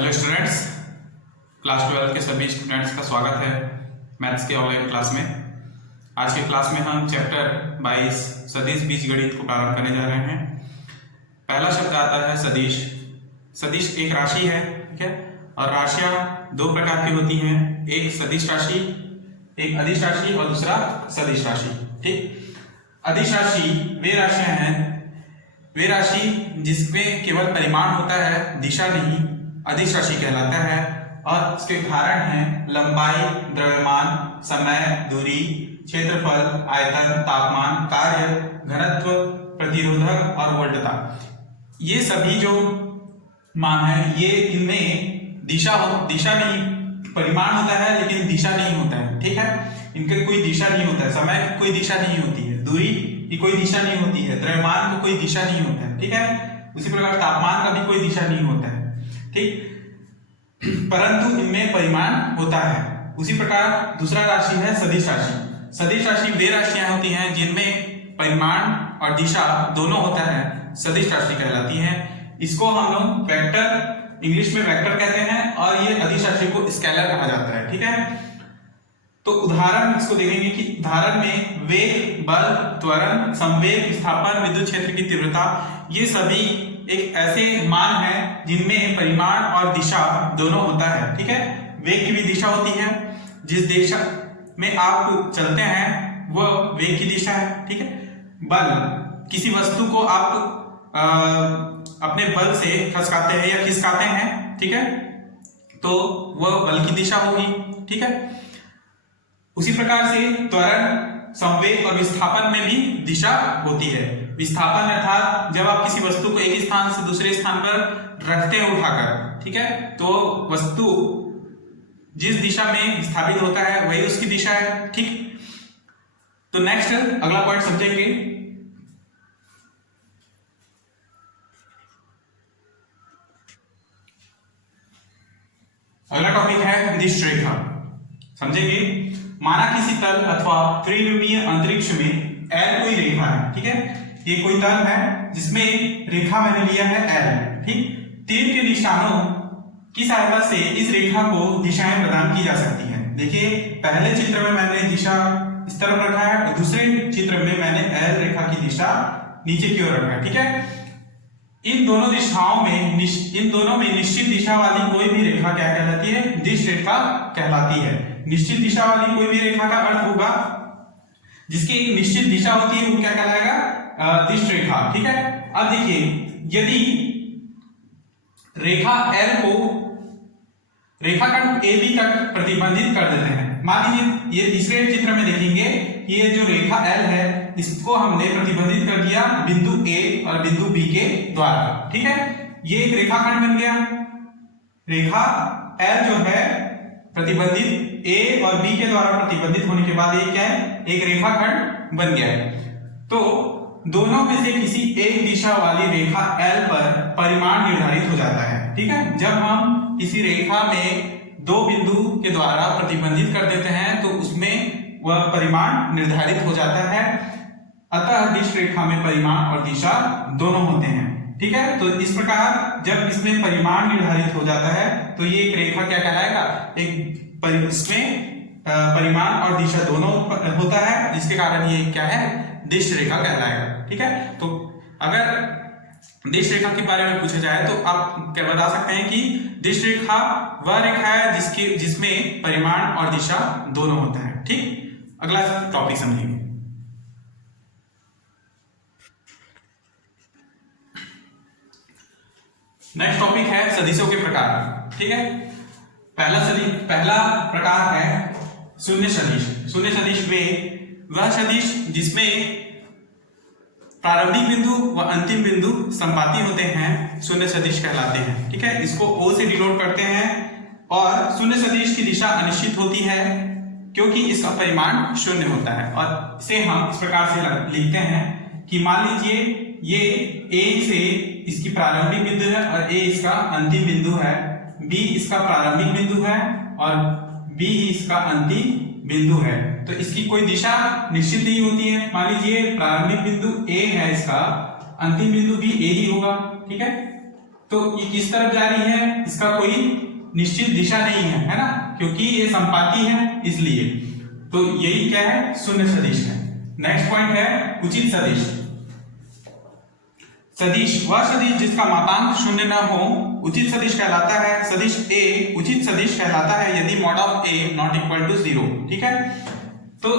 Hello students, class 12 के सभी students का स्वागत है मैथ्स के ऑनलाइन क्लास में। आज के क्लास में हम चैप्टर 22 सदिश बीजगणित को प्रारंभ करने जा रहे हैं। पहला शब्द आता है सदिश। सदिश एक राशि है, ठीक है, और राशियां दो प्रकार की होती हैं, एक सदिश राशि, एक अदिश राशि और दूसरा सदिश राशि। ठीक, अदिश राशि वे राशियां हैं, वे राशि जिसमें केवल परिमाण होता है, दिशा नहीं, अदिश राशि कहलाता है। और इसके उदाहरण हैं लंबाई, द्रव्यमान, समय, दूरी, क्षेत्रफल, आयतन, तापमान, कार्य, घनत्व, प्रतिरोधक और वोल्टता। ये सभी जो मान है, ये इनमें दिशा नहीं, परिमाण होता है लेकिन दिशा नहीं होता है। ठीक है, इनके कोई दिशा नहीं होता है, समय की कोई दिशा नहीं होती है, दूरी की कोई दिशा नहीं होती है, द्रव्यमान को कोई दिशा नहीं होता है। ठीक है, उसी प्रकार तापमान का भी कोई दिशा नहीं होता है। ठीक, परंतु इनमें परिमाण होता है। उसी प्रकार दूसरा राशि है सदिश राशि। सदिश राशि वे राशियां होती हैं जिनमें परिमाण और दिशा दोनों होता है, सदिश राशि कहलाती है। इसको हम लोग वेक्टर, इंग्लिश में वेक्टर कहते हैं, और ये अदिश राशि को स्केलर कहा जाता है। ठीक है, तो उदाहरण इसको देखेंगे कि उदाहरण में वेग, बल, त्वरण, संवेग, विस्थापन, विद्युत क्षेत्र की तीव्रता, ये सभी एक ऐसे मान हैं जिनमें परिमाण और दिशा दोनों होता है। ठीक है, वेग की भी दिशा होती है, जिस दिशा में आप चलते हैं वह वेग की दिशा है। ठीक है, बल, किसी वस्तु को आप अपने बल से खसकाते हैं या खिसकाते हैं, ठीक है, तो वह बल की दिशा होगी। ठीक है, उसी प्रकार से त्वरण, संवेग और विस्थापन में भी दिशा होती है। विस्थापन अर्थात जब आप किसी वस्तु को एक स्थान से दूसरे स्थान पर रखते हैं उठाकर, ठीक है, तो वस्तु जिस दिशा में विस्थापित होता है वही उसकी दिशा है। ठीक, तो नेक्स्ट अगला पॉइंट समझेंगे। अगला टॉपिक है दिश रेखा। समझेंगे, माना किसी तल अथवा त्रिविमीय अंतरिक्ष में L कोई रेखा है। ठीक है, ये कोई तल है जिसमें रेखा मैंने लिया है L। ठीक, तीर के निशानों की सहायता से इस रेखा को दिशाएं प्रदान की जा सकती हैं। देखिए, पहले चित्र में मैंने दिशा इस तरफ रखा है और दूसरे चित्र में मैंने L रेखा की दिशा नीचे की ओर रखा है। ठीक है, इन दोनों दिशाओं में निश्चित दिशा वाली कोई भी रेखा क्या कहलाती है? दिश रेखा कहलाती है। निश्चित दिशा वाली कोई भी रेखा का अर्थ होगा जिसकी एक निश्चित दिशा होती है, वो क्या कहलाएगा? दिश रेखा। ठीक है, अब देखिए, यदि रेखा L को रेखाखंड AB तक प्रतिबंधित कर देते हैं, मान लीजिए ये तीसरे चित्र में देखेंगे, ये जो रेखा L है इसको हमने प्रतिबंधित कर दिया बिंदु A और बिंदु B के द्वारा। ठीक है, ये एक रेखाखंड बन गया। रेखा L जो है प्रतिबंधित A और B के द्वारा प्रतिबंधित होने के बाद ये क्या है? एक रेखाखंड बन गया है। तो दोनों में से किसी एक दिशा वाली रेखा L पर परिमाण निर्धारित हो जाता है। ठीक है, जब हम किसी रेखा में दो बिंदु के द्वारा प्रतिबंधित कर देते हैं तो उसमें वह परिमाण निर्धारित हो जाता है। अतः दिश रेखा में परिमाण और दिशा दोनों होते हैं। ठीक है, तो इस प्रकार जब इसमें परिमाण निर्धारित हो जाता है तो ये एक रेखा क्या कहलाएगा? इसमें परिमाण और दिशा दोनों होता है, जिसके कारण ये क्या है? दिश रेखा कहलाएगा। ठीक है, तो अगर दिश रेखा के बारे में पूछा जाए तो आप क्या बता सकते हैं कि दिश रेखा वह रेखा है जिसमें परिमाण और दिशा दोनों होता है। ठीक, अगला टॉपिक समझेंगे। नेक्स्ट टॉपिक है सदिशों के प्रकार। ठीक है, पहला प्रकार है शून्य सदिश। शून्य सदिश वह सदिश जिसमें प्रारंभिक बिंदु व अंतिम बिंदु संपाती होते हैं, शून्य सदिश कहलाते हैं। ठीक है, इसको O से डिनोट करते हैं। और शून्य सदिश की दिशा अनिश्चित होती है क्योंकि इसका परिमाण शून्य होता है। और इसे हम इस प्रकार से लिखते हैं कि मान लीजिए ये A से इसकी प्रारंभिक बिंदु है और A इसका अंतिम बिंदु है, B इसका प्रारंभिक बिंदु है और B इसका अंतिम बिंदु है। तो इसकी कोई दिशा निश्चित नहीं होती है। मान लीजिए प्रारंभिक बिंदु A है, इसका अंतिम बिंदु भी A ही होगा। ठीक है, तो ये किस तरफ जा रही है, इसका कोई निश्चित दिशा नहीं है ना, क्योंकि ये संपाती है इसलिए। तो यही क्या है, शून्य सदिश है। नेक्स्ट पॉइंट है उचित सदिश। सदिश वह सदिश जिसका मापांक शून्य न हो उचित सदिश कहलाता है। सदिश ए उचित सदिश कहलाता है यदि mod of A not equal to 0। ठीक है, तो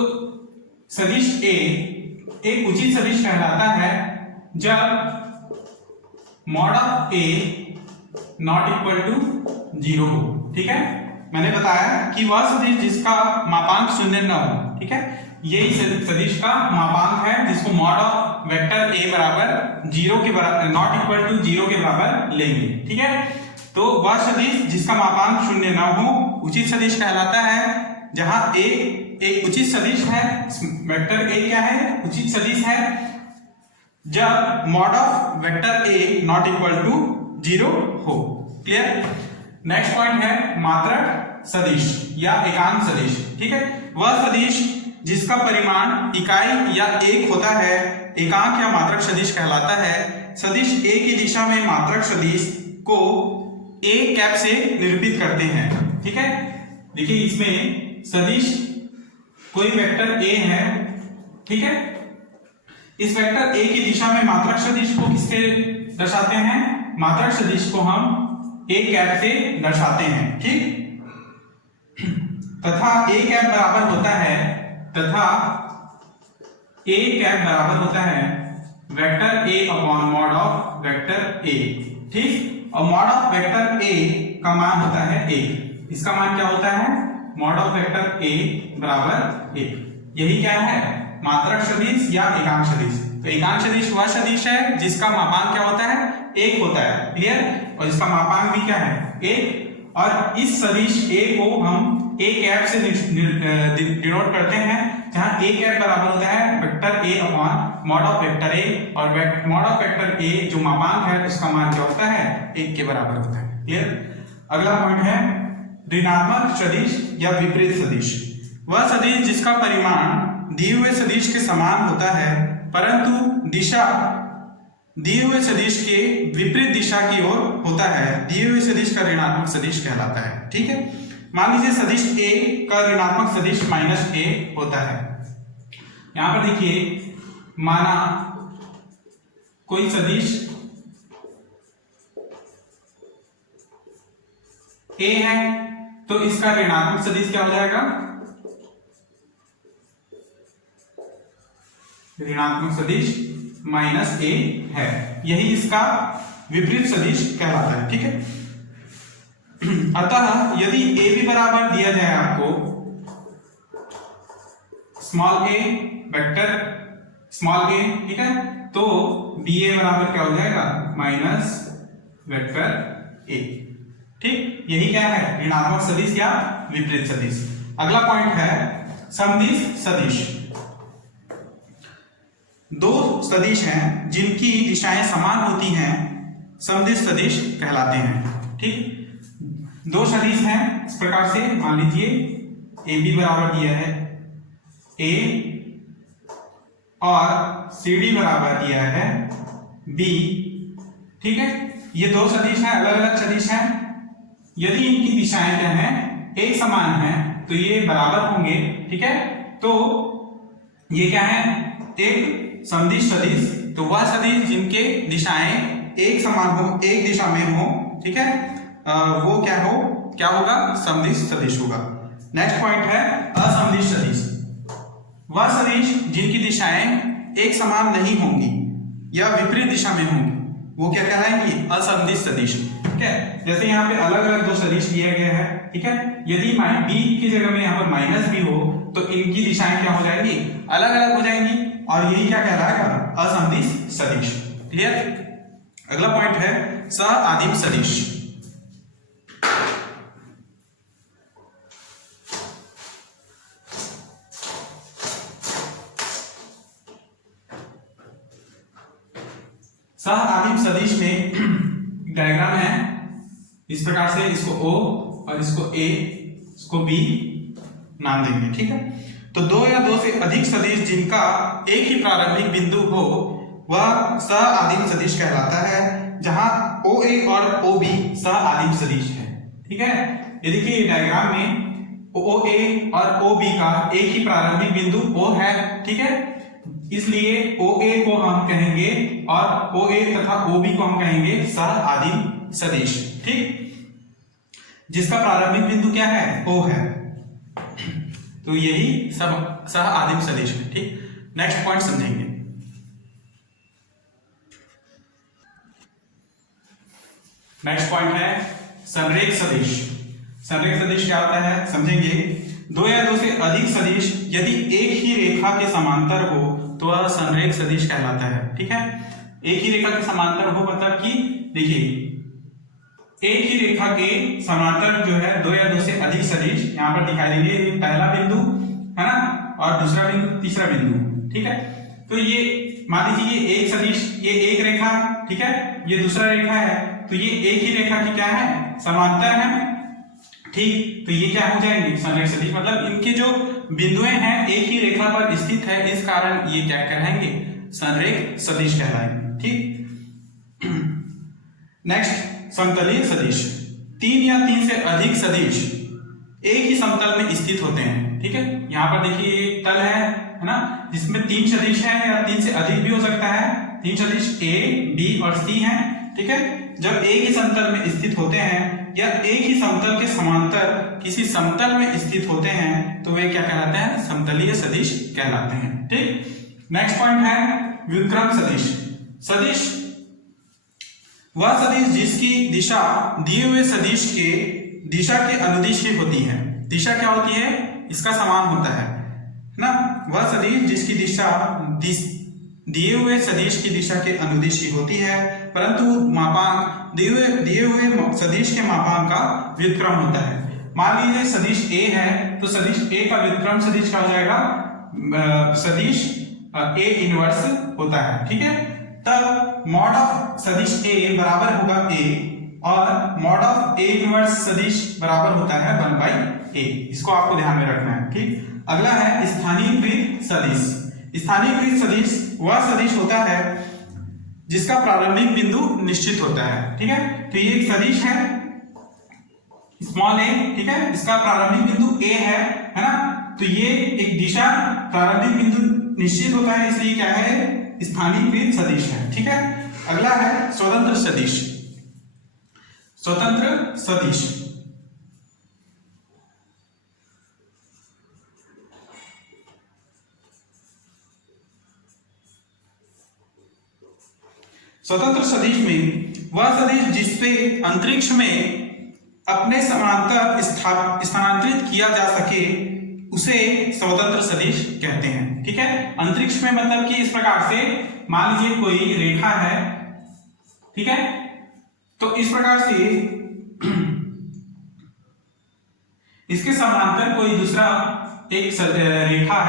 सदिश ए एक उचित सदिश कहलाता है जब mod of A not equal to 0 हो। ठीक है, मैंने बताया कि वह सदिश जिसका मापांक शून्य न हो। ठीक है, यही सदिश का मापांक है जिसको मॉड ऑफ वेक्टर ए बराबर 0 के बराबर नॉट इक्वल टू 0 के बराबर लेंगे। ठीक है, तो वह सदिश जिसका मापांक शून्य न हो उचित सदिश कहलाता है जहां ए एक उचित सदिश है। वेक्टर ए क्या है, उचित सदिश है जब mod of vector A not equal to 0 हो। क्लियर। नेक्स्ट पॉइंट है मात्रक सदिश या एकांक सदिश। ठीक है, वह सदिश जिसका परिमाण इकाई या एक होता है एकांक या मात्रक सदिश कहलाता है। सदिश ए की दिशा में मात्रक सदिश को ए कैप से निरूपित करते हैं। ठीक है, देखिए इसमें सदिश कोई वेक्टर ए है। ठीक है, इस वेक्टर ए की दिशा में मात्रक सदिश को किससे दर्शाते हैं, मात्रक सदिश को हम ए कैप से दर्शाते हैं। ठीक, तथा ए कैप बराबर होता है vector A upon mod of vector ए। ठीक, और मॉड ऑफ वेक्टर ए का मान होता है 1। इसका मान क्या होता है, मॉड ऑफ वेक्टर ए बराबर 1। यही क्या है, मात्रक सदिश या एकांक सदिश। तो एकांक सदिश वह सदिश है जिसका मापांक क्या होता है, 1 होता है। क्लियर, और इसका मापांक भी क्या है, 1। और इस सदिश ए को हम ए कैप से डिनोट करते हैं जहां ए कैप बराबर होता है vector A upon mod of vector ए, और मॉड ऑफ वेक्टर ए जो मापांक है उसका मान क्या होता है, 1 के बराबर होता है। क्लियर। अगला पॉइंट है ऋणात्मक सदिश या विपरीत सदिश। वह सदिश जिसका परिमाण दिए हुए सदिश के समान होता है परंतु दिशा दिए हुए सदिश के विपरीत दिशा की ओर होता है, दिए हुए सदिश का ऋणात्मक सदिश कहलाता है। ठीक है, मान लीजिए सदिश ए का ऋणात्मक सदिश -a होता है। यहां पर देखिए, माना कोई सदिश ए है तो इसका ऋणात्मक सदिश क्या हो जाएगा, ऋणात्मक सदिश -a है। यही इसका विपरीत सदिश कहलाता है। ठीक है, अतः यदि ए भी बराबर दिया जाए आपको स्मॉल ए वेक्टर स्मॉल ए, ठीक है, तो बी ए बराबर क्या हो जाएगा, माइनस वेक्टर ए। ठीक, यही क्या है, ऋणात्मक सदिश या विपरीत सदिश। अगला पॉइंट है समदिश सदिश। दो सदिश हैं जिनकी दिशाएं समान होती हैं समदिश सदिश कहलाते हैं। ठीक, दो सदिश हैं इस प्रकार से, मान लीजिए ए बी बराबर दिया है ए और सी डी बराबर दिया है बी। ठीक है, ये दो सदिश हैं, अलग अलग सदिश हैं। यदि इनकी दिशाएं क्या हैं, एक समान हैं तो ये बराबर होंगे। ठीक है, तो ये क्या है, एक समदिश सदिश। तो वह सदिश जिनके दिशाएं एक समान हो, एक दिशा में हो, ठीक है, वो क्या होगा, समदिश सदिश होगा। नेक्स्ट पॉइंट है असमदिश सदिश। वह सदिश जिनकी दिशाएं एक समान नहीं होंगी या विपरीत दिशा में होंगी वो क्या कहलाएंगी, असमदिश सदिश। ठीक है, जैसे यहाँ पे अलग अलग दो सदिश लिए गए हैं। ठीक है, यदि बी की जगह में यहाँ पर माइनस बी हो तो इनकी दिशाएं क्या हो जाएंगी, अलग अलग हो जाएंगी, और यही क्या कहलाएगा, असमदिश सदिश। क्लियर। अगला पॉइंट है सआदिम सदिश। सआदिम सदिश में डायग्राम है इस प्रकार से, इसको O और इसको A, इसको B नाम देंगे। ठीक है, तो दो या दो से अधिक सदिश जिनका एक ही प्रारंभिक बिंदु हो वह सआदिम सदिश कहलाता है। जहां ओ ए और ओ बी सह आदिम सदिश है। ठीक है, ये देखिए डायग्राम में ओ ए और ओ बी का एक ही प्रारंभिक बिंदु ओ है। ठीक है, इसलिए ओ ए को हम कहेंगे और ओ ए तथा ओ बी को हम कहेंगे सह आदिम सदिश। ठीक, जिसका प्रारंभिक बिंदु क्या है, ओ है, तो यही सब सह आदिम सदिश है। ठीक, नेक्स्ट पॉइंट समझेंगे। नेक्स्ट पॉइंट है संरेख सदिश। संरेख सदिश क्या होता है समझेंगे। दो या दो से अधिक सदिश यदि एक ही रेखा के समांतर हो तो वह संरेख सदिश कहलाता है। ठीक है, एक ही रेखा के समांतर हो मतलब कि देखिए एक ही रेखा के समांतर जो है दो या दो से अधिक सदिश यहां पर दिखाई देंगे। पहला बिंदु है ना, और दूसरा बिंदु, तीसरा बिंदु। ठीक है, तो ये मान लीजिए ये एक सदिश, ये एक रेखा, ठीक है, ये दूसरा रेखा है, तो ये एक ही रेखा की क्या है, समांतर है। ठीक, तो ये क्या हो जाएंगे, संरेख सदिश। मतलब इनके जो बिंदुएं हैं एक ही रेखा पर स्थित है, इस कारण ये क्या कहलाएंगे, संरेख सदिश कहलाएंगे। ठीक, नेक्स्ट समतलीय सदिश। तीन या तीन से अधिक सदिश एक ही समतल में स्थित होते हैं। ठीक है, यहाँ पर देखिए एक तल है ना, जिसमें तीन सदिश है या तीन से अधिक भी हो सकता है। तीन सदिश ए, बी और सी हैं। ठीक है, जब एक ही समतल में स्थित होते हैं या एक ही समतल के समांतर किसी समतल में स्थित होते हैं तो वे क्या कहलाते हैं, समतलीय सदिश कहलाते हैं। ठीक, नेक्स्ट पॉइंट है व्युत्क्रम सदिश। सदिश वह सदिश जिसकी दिशा दिए हुए सदिश के दिशा के अनुदिश ही होती है। दिशा क्या होती है, इसका समान होता है ना। वह सदिश जिसकी दिशा दिए हुए सदिश की दिशा के अनुदिश ही होती है, परंतु मापांक दिए हुए सदिश के मापांक का व्युत्क्रम होता है। मान लीजिए सदिश ए है, तो सदिश ए का व्युत्क्रम सदिश क्या हो जाएगा, सदिश ए इनवर्स होता है। ठीक है, तब मॉड ऑफ सदिश ए बराबर होगा ए और मॉड ऑफ ए इनवर्स सदिश बराबर होता है 1/a। इसको आपको ध्यान में रखना है। ठीक, अगला है स्थानीयकृत सदिश। स्थानीयकृत सदिश वह सदिश होता है जिसका प्रारंभिक बिंदु निश्चित होता है। ठीक है, तो ये एक सदिश है स्मॉल ए। ठीक है, इसका प्रारंभिक बिंदु ए है ना, तो ये एक दिशा प्रारंभिक बिंदु निश्चित होता है, इसलिए क्या है, स्थानीयकृत सदिश है। ठीक है, अगला है स्वतंत्र सदिश। स्वतंत्र सदिश स्वतंत्र सदिश में वह सदिश जिसपे अंतरिक्ष में अपने समांतर स्थानांतरित किया जा सके उसे स्वतंत्र सदिश कहते हैं। ठीक है, अंतरिक्ष में मतलब कि इस प्रकार से मान लीजिए कोई रेखा है, ठीक है, तो इस प्रकार से इसके समांतर कोई दूसरा एक रेखा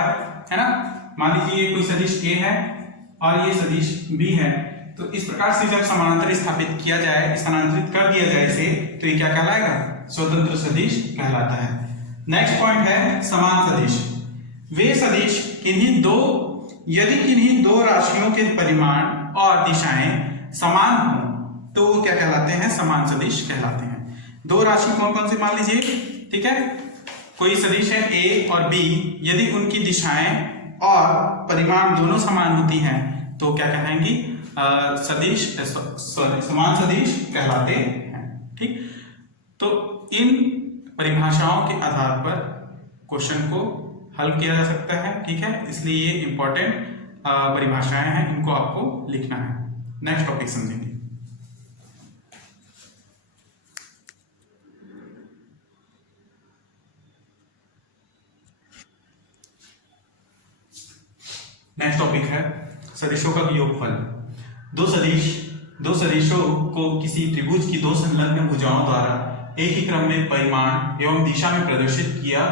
है ना, मान लीजिए कोई सदिश ए है और ये सदिश बी है, तो इस प्रकार से जब समानांतर स्थापित किया जाए, स्थानांतरित कर दिया जाए इसे, तो ये क्या कहलाएगा, स्वतंत्र सदिश कहलाता है। नेक्स्ट पॉइंट है समान सदिश। वे सदिश यदि किन्हीं दो राशियों के परिमाण और दिशाएं समान हों तो वो क्या कहलाते हैं, समान सदिश कहलाते हैं। दो राशि कौन कौन से मान लीजिए, ठीक है, कोई सदिश है ए और बी, यदि उनकी दिशाएं और परिमाण दोनों समान होती हैं तो क्या कहेंगी, सदिश समान सदिश कहलाते हैं। ठीक, तो इन परिभाषाओं के आधार पर क्वेश्चन को हल किया जा सकता है। ठीक है, इसलिए ये इंपॉर्टेंट परिभाषाएं हैं, इनको आपको लिखना है। नेक्स्ट टॉपिक समझेंगे। नेक्स्ट टॉपिक है सदिशों का योगफल। दो सदिशों को किसी त्रिभुज की दो संलग्न भुजाओं द्वारा एक ही क्रम में परिमाण एवं दिशा में प्रदर्शित किया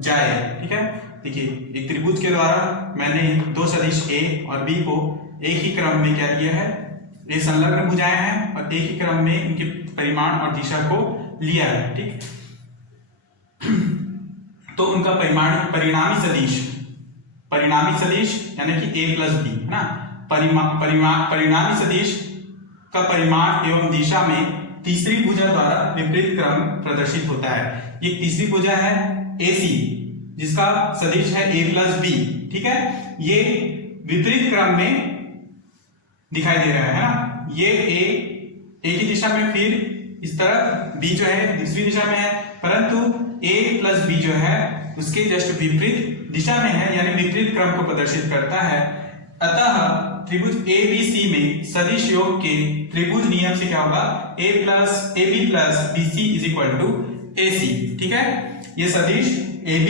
जाए। ठीक है, देखिए एक त्रिभुज के द्वारा मैंने दो सदिश ए और बी को एक ही क्रम में क्या किया है, ये संलग्न भुजाएं हैं और एक ही क्रम में इनके परिमाण और दिशा को लिया है। ठीक, तो उनका परिणामी सदिश यानी कि a प्लस बी है ना, परिणामी सदिश का परिमाण एवं दिशा में तीसरी भुजा द्वारा विपरीत क्रम प्रदर्शित होता है। ये तीसरी भुजा है AC, जिसका सदिश है a प्लस बी। ठीक है, ये विपरीत क्रम में दिखाई दे रहा है ना। ये a की दिशा में, फिर इस तरह b जो है दूसरी दिशा में है, परंतु a प्लस बी जो है उसके जस्ट विपरीत दिशा में है, यानी विपरीत क्रम को प्रदर्शित करता है। अतः त्रिभुज ABC में सदिश योग के त्रिभुज नियम से क्या होगा, AB plus BC is equal to AC। ठीक है, ये सदिश AB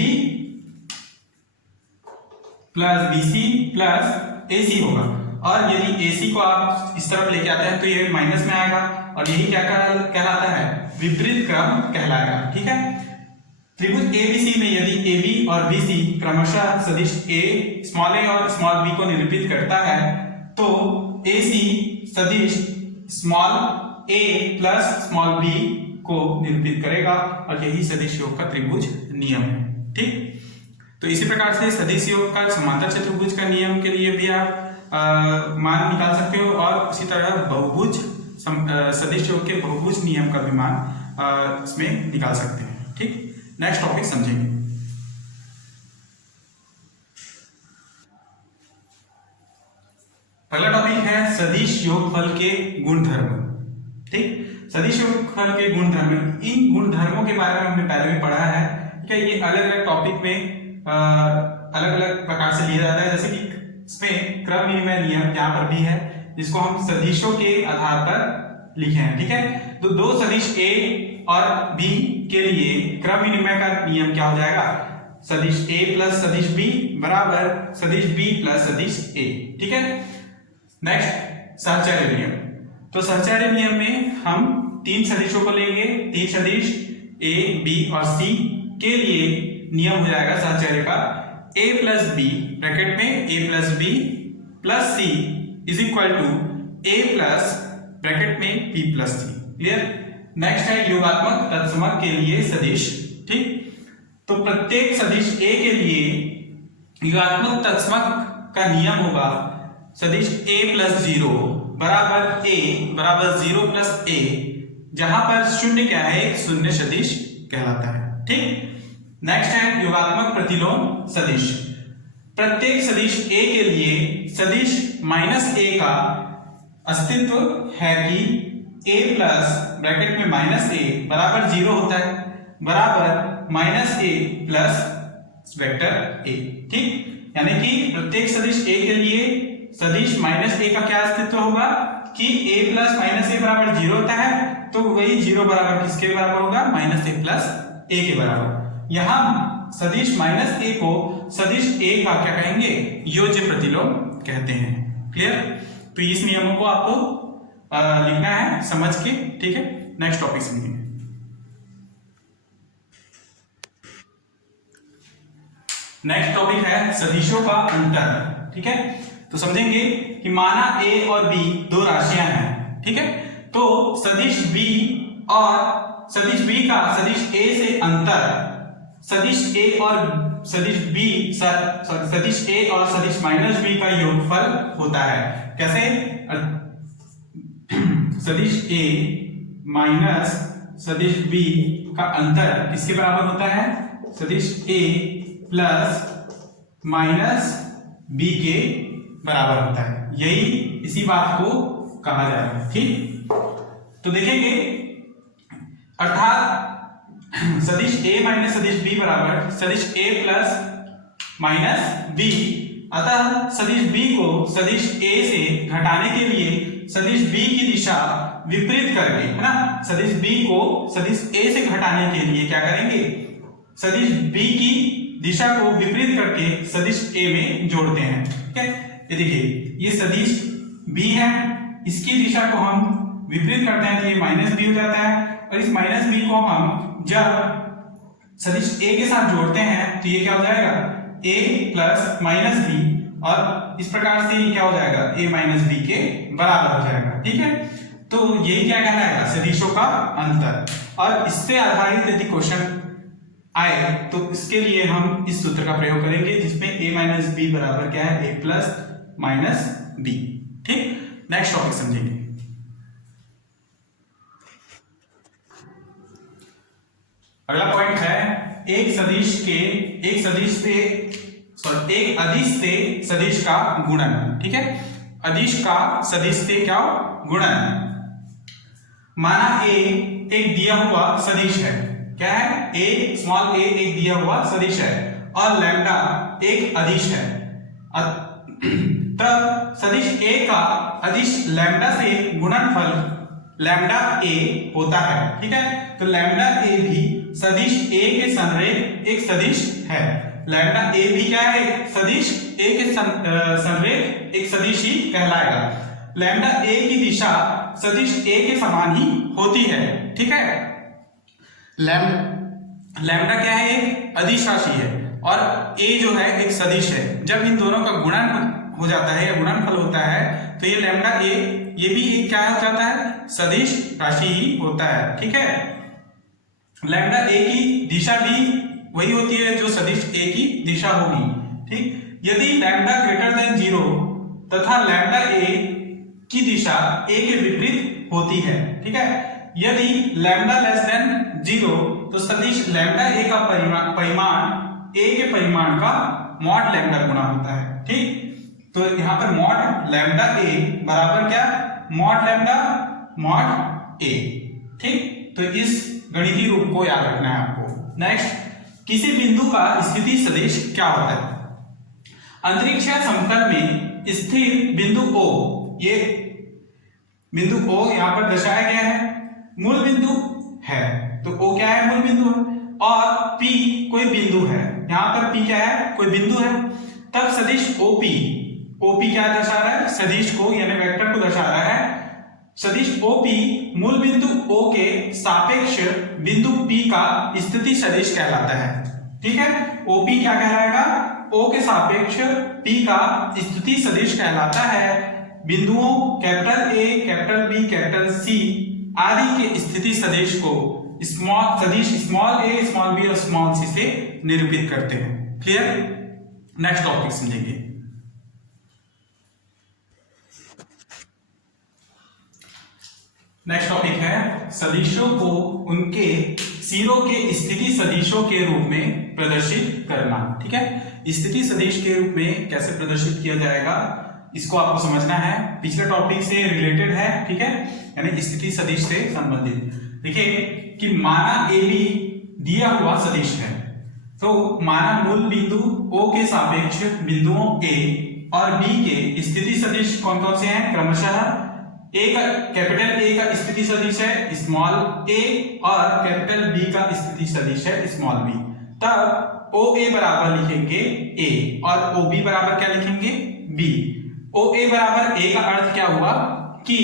plus BC plus AC होगा, और यदि AC को आप इस तरफ लेके आते हैं तो ये माइनस में आएगा, और यही क्या कहलाता है, विपरीत क्रम कहलाएगा। ठीक है, त्रिभुज ABC में यदि AB और BC क्रमशः सदिश स्मॉल a और स्मॉल b को निरूपित करता है, तो AC सदिश small a plus small b को निरूपित करेगा, और यही सदिश योग का त्रिभुज नियम है। ठीक, तो इसी प्रकार से सदिश योग का समांतर चतुर्भुज का नियम के लिए भी आप मान निकाल सकते हो, और उसी तरह बहुभुज सदिश योग के बहुभुज नियम का भी मान इसमें निकाल सकते हैं। ठीक, नेक्स्ट टॉपिक समझेंगे। पहला टॉपिक है सदिश योगफल के गुणधर्म। ठीक, सदिश योगफल के गुणधर्म, इन गुणधर्मों के बारे में हमने पहले भी पढ़ा है कि ये अलग अलग टॉपिक में अलग अलग प्रकार से लिया जाता है। जैसे कि इसमें क्रम विनिमय नियम यहाँ पर भी है, जिसको हम सदिशों के आधार पर लिखे हैं। ठीक है, तो दो सदिश A और B के लिए क्रम विनिमय का नियम क्या हो जाएगा, सदिश A प्लस सदिश B बराबर सदिश B प्लस सदिश A। ठीक है, नेक्स्ट सहचर्य नियम। तो सहचर्य नियम में हम तीन सदिशों को लेंगे, तीन सदिश A, B और C के लिए नियम हो जाएगा सहचर्य का A प्लस बी ब्रैकेट में A plus B plus C is equal to A plus bracket में B plus C। Clear. Next है योगात्मक तत्समक के लिए सदिश। ठीक, तो प्रत्येक सदिश A के लिए योगात्मक तत्समक का नियम होगा सदिश A प्लस 0 बराबर A बराबर 0 प्लस A, जहां पर शून्य क्या है, एक शून्य सदिश कहलाता है। ठीक, नेक्स्ट है योगात्मक प्रतिलोम सदिश। प्रत्येक सदिश A के लिए सदिश माइनस A का अस्तित्व है कि A प्लस ब्रैकेट में माइनस A बराबर 0 होता है, बराबर minus A plus vector A। ठीक, यानी कि प्रत्येक सदिश A के लिए सदिश माइनस A का क्या अस्तित्व होगा कि A प्लस माइनस A बराबर 0 होता है, तो वही 0 बराबर किसके बराबर होगा, माइनस A प्लस A के बराबर। यहां सदिश माइनस A को सदिश A का क्या कहेंगे, योज्य प्रतिलोम कहते हैं। क्लियर। तो इस नियमों को आपको लिखना है समझ के। ठीक है, नेक्स्ट टॉपिक सुनिए। नेक्स्ट टॉपिक है सदिशों का अंतर। ठीक है, तो समझेंगे कि माना A और B दो राशियां हैं। ठीक है, तो सदिश B और सदिश B का सदिश A से अंतर सदिश A और सदिश B सदिश A और सदिश माइनस B का योगफल होता है। कैसे, सदिश A माइनस सदिश B का अंतर किसके बराबर होता है, सदिश A प्लस माइनस B के बराबर होता है। यही इसी बात को कहा जा रहा है। ठीक, तो देखेंगे अर्थात सदिश A माइनस सदिश B बराबर सदिश A प्लस माइनस B। अतः सदिश B को सदिश A से घटाने के लिए सदिश B की दिशा विपरीत करके, है ना, सदिश B को सदिश A से घटाने के लिए क्या करेंगे, सदिश B की दिशा को विपरीत करके सदिश A में जोड़ते हैं। ठीक है, ये देखिए ये सदिश B है, इसकी दिशा को हम विपरीत करते हैं तो ये माइनस B हो जाता है, और इस माइनस B को हम जब सदिश A के साथ जोड़ते हैं तो ये क्या हो जाएगा, A प्लस माइनस B, और इस प्रकार से ये क्या हो जाएगा, A माइनस B के बराबर हो जाएगा। ठीक है, तो यही क्या कहलाएगा, सदिशों का अंतर। और इससे आधारित यदि क्वेश्चन आए तो इसके लिए हम इस सूत्र का प्रयोग करेंगे, जिसमें A माइनस B बराबर क्या है, A प्लस माइनस B। ठीक, नेक्स्ट टॉपिक समझेंगे। अगला पॉइंट है एक अदिश से सदिश का गुणन। ठीक है, अदिश का सदिश से क्या गुणन। माना ए एक दिया हुआ सदिश है, क्या है, ए स्मॉल ए एक दिया हुआ सदिश है और लैम्डा एक अदिश है। तब सदिश ए का अदिश लैम्डा से गुणनफल लैम्डा ए होता है। ठीक है, तो लैम्डा ए भी सदिश ए के संरेख एक सदिश है। लैम्डा ए भी क्या है, सदिश ए के संरेख एक सदिश ही कहलाएगा। लैम्डा ए की दिशा सदिश ए के समान ही होती है। ठीक है, लैम्डा क्या है, एक अदिश राशि है और ए जो है एक सदिश है। जब इन दोनों का गुणन हो जाता है या गुणनफल होता है तो ये लैम्डा ए ये भी एक क्या हो जाता है, सदिश राशि ही होता है। ठीक है, लैम्डा ए की दिशा भी वही होती है जो सदिश ए की दिशा होगी। ठीक, यदि लैम्डा ग्रेटर देन 0 तथा लैम्डा ए की दिशा ए के विपरीत होती है। ठीक है, यदि लैम्डा लेस देन 0 तो सदिश लैम्डा ए का परिमाण ए के परिमाण का मॉड लैम्डा गुना होता है। ठीक, तो यहां पर मॉड लैम्डा ए बराबर क्या, मॉड लैम्डा मॉड ए। ठीक, तो इस गणितीय रूप को याद रखना है आपको। नेक्स्ट, किसी बिंदु का स्थिति सदिश क्या होता है। अंतरिक्ष या समतल में स्थिर बिंदु O, ये बिंदु O यहां पर दर्शाया गया है, मूल बिंदु है। तो O क्या है, मूल बिंदु है और P कोई बिंदु है। यहां पर P क्या है, कोई बिंदु है। तब सदिश OP क्या दर्शा रहा है, सदिश को यानी वेक्टर को दर्शा रहा है। सदिश OP मूल बिंदु O के सापेक्ष बिंदु P का स्थिति सदिश कहलाता है। ठीक है, OP क्या कहलाएगा, O के सापेक्ष P का स्थिति सदिश कहलाता है। बिंदुओं capital A, capital B, capital C आदि के स्थिति सदिश को स्मॉल a, स्मॉल b और स्मॉल c से निरूपित करते हैं। क्लियर, नेक्स्ट टॉपिक समझेंगे। नेक्स्ट टॉपिक है सदिशों को उनके सिरों के स्थिति सदिशों के रूप में प्रदर्शित करना। ठीक है, स्थिति सदिश के रूप में कैसे प्रदर्शित किया जाएगा इसको आपको समझना है, पिछले टॉपिक से रिलेटेड है। ठीक है, यानी स्थिति सदिश से संबंधित। देखिए कि माना ए बी दिया हुआ सदिश है, तो माना मूल बिंदु O के सापेक्ष बिंदुओं A और B के स्थिति सदिश कौन कौन से हैं, क्रमशः कैपिटल A का स्थिति सदिश है स्मॉल a और कैपिटल B का स्थिति सदिश है स्मॉल b। तब OA बराबर लिखेंगे A और OB बराबर क्या लिखेंगे B। OA बराबर A का अर्थ क्या हुआ कि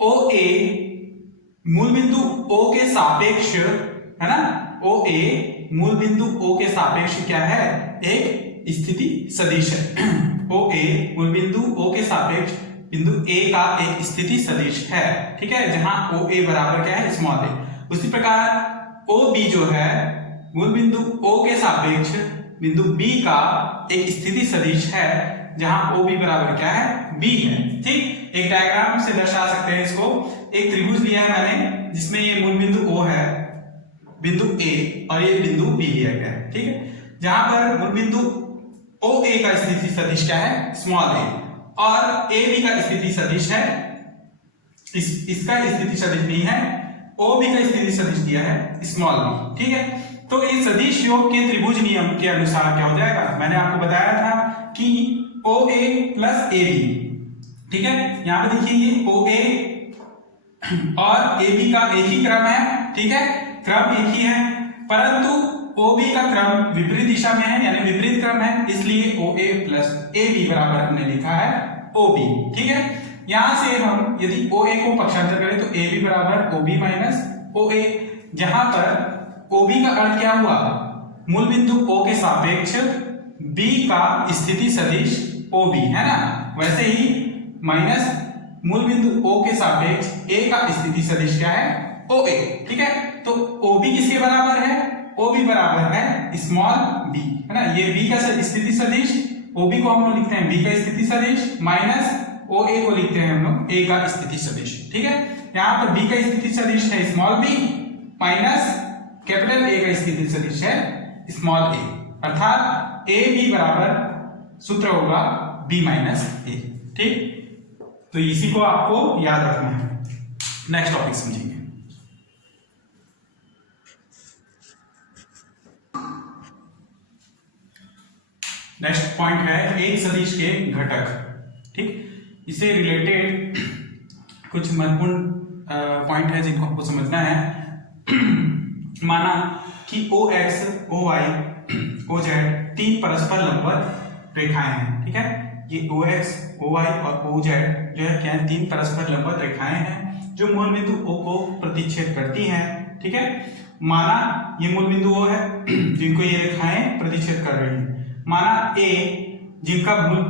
OA मूल बिंदु O के सापेक्ष है ना, OA मूल बिंदु O के सापेक्ष क्या है, एक स्थिति सदिश है। OA मूल बिंदु O के सापेक्ष बिंदु A का एक स्थिति सदिश है। ठीक है, जहां OA बराबर क्या है, स्मॉल a। उसी प्रकार OB जो है मूल बिंदु O के सापेक्ष बिंदु B का एक स्थिति सदिश है, जहां OB बराबर क्या है, B है। ठीक, एक डायग्राम से दर्शा सकते हैं इसको। एक त्रिभुज लिया है मैंने जिसमें ये मूल बिंदु O है, बिंदु A और ये बिंदु B लिया गया है। ठीक है, जहां पर मूल बिंदु OA का स्थिति सदिश क्या है, स्मॉल a और AB का स्थिति सदिश है, इसका स्थिति सदिश नहीं है, OB का स्थिति सदिश दिया है स्मॉल b। ठीक है, तो इस सदिश योग के त्रिभुज नियम के अनुसार क्या हो जाएगा, मैंने आपको बताया था कि OA प्लस AB। ठीक है, यहां पे देखिए ये OA और AB का एक ही क्रम है। ठीक है, क्रम एक ही है, परंतु OB का क्रम विपरीत दिशा में है, यानी विपरीत क्रम है, इसलिए OA प्लस AB बराबर हमने लिखा है OB। ठीक है, यहां से हम यदि OA को पक्षांतर करें तो AB बराबर OB माइनस OA, जहां पर OB का अर्थ क्या हुआ, मूल बिंदु O के सापेक्ष B का स्थिति सदिश OB है ना, वैसे ही माइनस मूल बिंदु O के सापेक्ष A का स्थिति सदिश क्या है, OA। ठीक है, तो OB किसके बराबर है, OB बराबर है स्मॉल b है ना, ये B का स्थिति सदिश, OB को हम लोग लिखते हैं B का स्थिति सदिश माइनस OA को लिखते हैं हम लोग A का स्थिति सदिश। ठीक है, यहाँ पर B का स्थिति सदिश है small b minus capital A का स्थिति सदिश है स्मॉल ए, अर्थात ए बी बराबर सूत्र होगा बी माइनस ए। ठीक, तो इसी को आपको याद रखना है। नेक्स्ट टॉपिक समझेंगे। नेक्स्ट पॉइंट है एक सदिश के घटक। ठीक, इससे रिलेटेड कुछ महत्वपूर्ण पॉइंट है जिनको आपको समझना है। माना कि O X, O Y, O Z तीन परस्पर लंबवत रेखाएं हैं। ठीक है, ये ओ एक्स, ओ वाई और ओ जेड जो है क्या है, तीन परस्पर लंबवत रेखाएं हैं जो मूल बिंदु ओ को प्रतिच्छेद करती हैं। ठीक है, माना ये मूल बिंदु ओ है जिनको ये रेखाएं प्रतिच्छेद कर रही हैं। माना ए जिनका मूल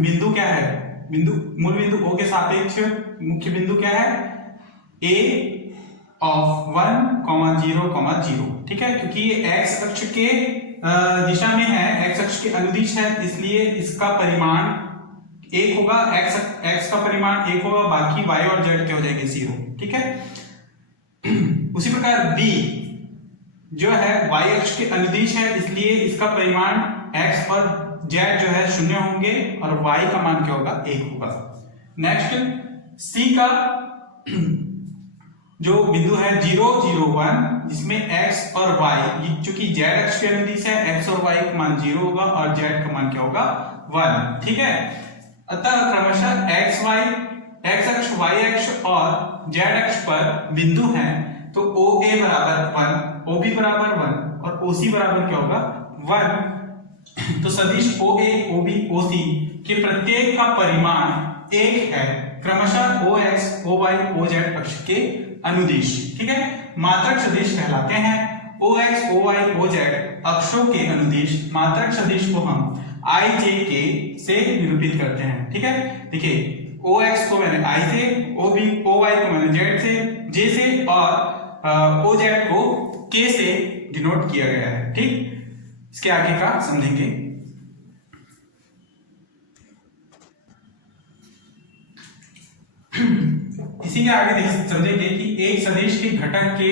बिंदु क्या है, मूल बिंदु ओ के सापेक्ष मुख्य बिंदु क्या है, ए ऑफ 1, 0, 0। ठीक है, क्योंकि ये एक्स अक्ष के दिशा में है, एक्स अक्ष के अनुदिश है, इसलिए इसका परिमाण 1 होगा, एक्स का परिमाण 1 होगा, बाकी y और z के हो जाएंगे 0। ठीक है, उसी प्रकार b जो है y अक्ष के अनुदिश है, इसलिए इसका परिमाण x और z जो है 0 होंगे और y का मान क्या होगा, 1 होगा। नेक्स्ट c का जो बिंदु है 0, 0, 1 जिसमें x और y चूंकि z अक्ष के अनुदिश है, x और y का मान 0 होगा और z का मान क्या होगा, 1। ठीक है, अतः क्रमशः x अक्ष, y अक्ष और z अक्ष पर बिंदु हैं, तो OA बराबर 1, OB बराबर 1 और OC बराबर क्या होगा, 1। तो सदिश OA, OB, OC के प्रत्येक का परिमाण 1 है, क्रमशः OX, OY, OZ अक्ष के अनुदिश। ठीक है, मात्रक सदिश कहलाते हैं। OX, OY, OZ अक्षों के अनुदिश मात्रक सदिश को हम IJK से निरूपित करते हैं। ठीक है, देखिए OX को मैंने I से, OY को मैंने Z से, J से और OZ को K से डिनोट किया गया है। ठीक, इसके आगे का समझेंगे। इसी के आगे समझेंगे कि एक सदिश के घटक के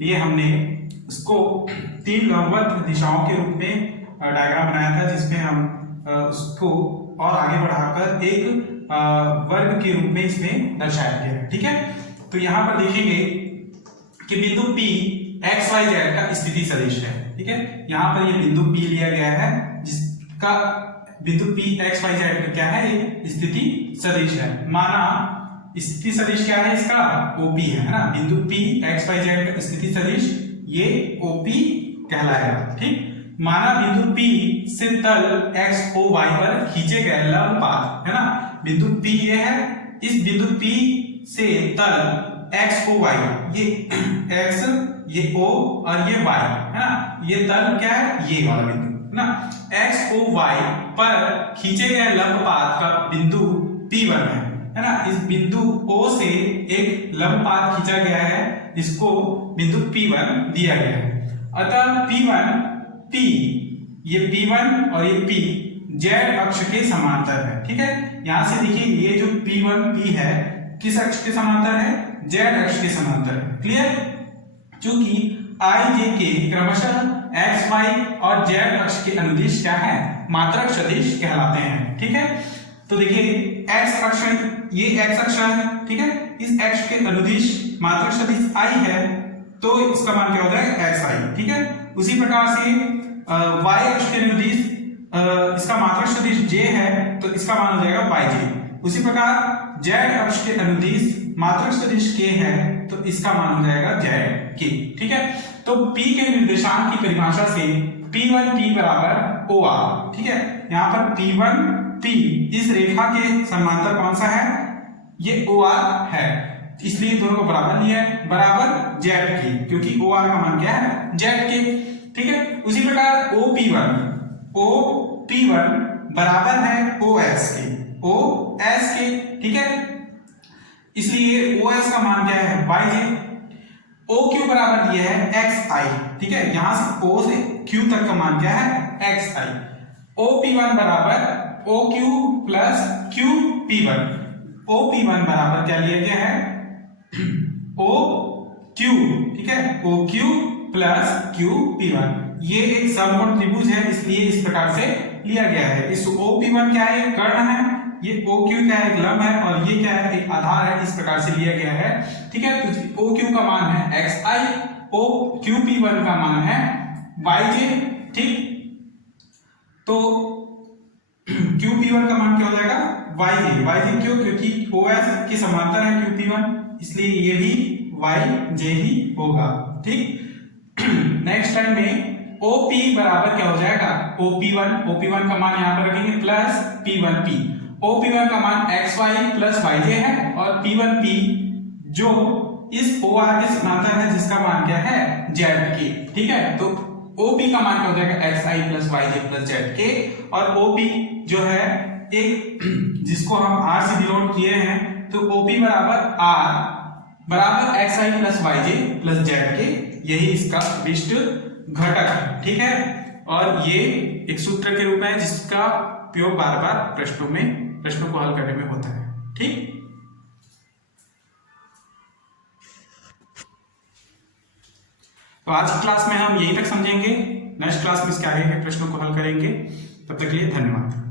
लिए हमने उसको तीन लंबवत दिशाओं के रूप में डायग्राम बनाया था, जिसमें हम उसको और आगे बढ़ाकर एक वर्ग के रूप में इसमें दर्शाया गया है। ठीक है, तो यहाँ पर देखेंगे कि बिंदु P x y z का स्थिति सदिश है। ठीक है, यहाँ पर ये बिंदु P लिया गया है जिसका बिंदु P x y z का क्या है, ये स्थिति सदिश है। माना स्थिति सदिश क्या है, इसका OP है ना, बिंदु P x y z का स्थिति सदिश ये OP कहलाएगा। ठीक, माना बिंदु P से तल x o y पर खींचे गए लंब पात है ना, बिंदु P ये है, इस बिंदु P से तल x o y, ये x, ये o और ये y है ना, ये तल क्या है, ये वाला बिंदु है ना, x o y पर खींचे गए लंब पात का बिंदु P1 है ना। इस बिंदु O से एक लंब पात खींचा गया है, इसको बिंदु P1 दिया गया है। अतः P1 P, ये P1 और ये P Z अक्ष के समांतर है। ठीक है, यहां से देखिए ये जो P1 P है किस अक्ष के समांतर है, Z अक्ष के समांतर है। क्लियर, चूंकि I J K क्रमशः x y और z अक्ष के अनुदिश क्या है, मात्रक सदिश कहलाते हैं। ठीक है, तो देखिए x अक्ष, ये x अक्ष है। ठीक है, इस x के अनुदिश मात्रक सदिश i है, तो इसका मान क्या हो जाएगा, xi। ठीक है, उसी प्रकार से y अक्ष के अनुदिश इसका मात्रक सदिश j है, तो इसका मान हो जाएगा yj। उसी प्रकार z अक्ष के अनुदिश मात्रक सदिश k है, तो इसका मान हो जाएगा zk। ठीक है, तो p के निर्देशांक की परिभाषा से P1 P बराबर OR। ठीक है, यहाँ पर P1 P इस रेखा के समांतर कौन सा है, ये OR है, इसलिए दोनों को बराबर लिया है, बराबर ZK, क्योंकि OR का मान क्या है, ZK। ठीक है, उसी प्रकार OP1 बराबर है OS के। ठीक है, इसलिए OS का मान क्या है, YJ। OQ बराबर दिया है XI। ठीक है, यहां से O से Q तक का मान क्या है, XI। OP1 बराबर OQ प्लस QP1। OP1 बराबर क्या लिया गया है, OQ। ठीक है, O Q plus Q P one. ये एक समकोण त्रिभुज है, इसलिए इस प्रकार से लिया गया है। इस ओ पी वन क्या है, कर्ण है, ये ओ क्यू क्या है, एक लंब है, और ये क्या है, एक आधार है। इस प्रकार से लिया गया है। ठीक है, तो ओ क्यू का मान है एक्स आई, ओ क्यू पी वन का मान है वाई जे। ठीक, तो क्यू पी वन का मान क्या हो जाएगा, वाई जे। वाई जे क्यों, क्योंकि ओ एस के समांतर है क्यू पी वन, इसलिए ये भी वाई जे ही होगा। ठीक, नेक्स्ट टाइम में OP बराबर क्या हो जाएगा, OP1 का मान यहाँ पर रखेंगे प्लस P1P। OP1 का मान XY प्लस YJ है, और P1P जो इस OR के समांतर है, जिसका मान क्या है, ZK। ठीक है, तो OP का मान क्या हो जाएगा, XI plus YJ plus ZK, और OP जो है एक जिसको हम R से डिनोट किए हैं, तो OP बराबर R बराबर XI plus YJ plus ZK, यही इसका विशिष्ट घटक है। ठीक है, और ये एक सूत्र के रूप में है जिसका उपयोग बार बार प्रश्नों को हल करने में होता है। ठीक, तो आज की क्लास में हम यही तक समझेंगे। नेक्स्ट क्लास में इसके आगे के प्रश्नों को हल करेंगे। तब तक के लिए धन्यवाद।